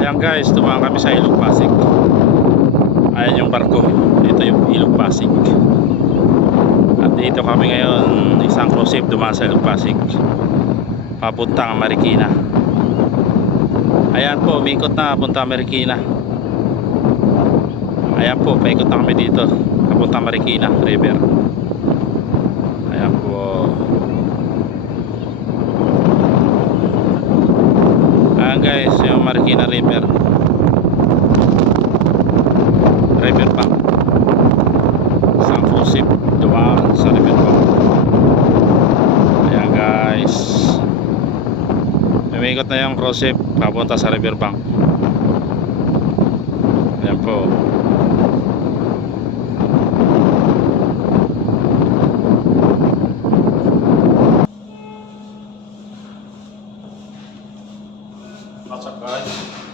Ayan guys, tumahan kami sa Ilog Pasig. Ayan yung barko. Ito yung Ilog Pasig. At dito kami ngayon, isang cruise ship dumaan sa Ilog Pasig papuntang Marikina. Ayan po, umikot na papuntang Marikina. Ayan po, paikot na kami dito papuntang Marikina River. Ayan po. Ayan guys, yung Marikina River Bank. Isang cruise ship dumaan sa River Bank. Ayan guys, umikot na yung cruise ship papunta sa River Bank. Ayan po. What's up guys?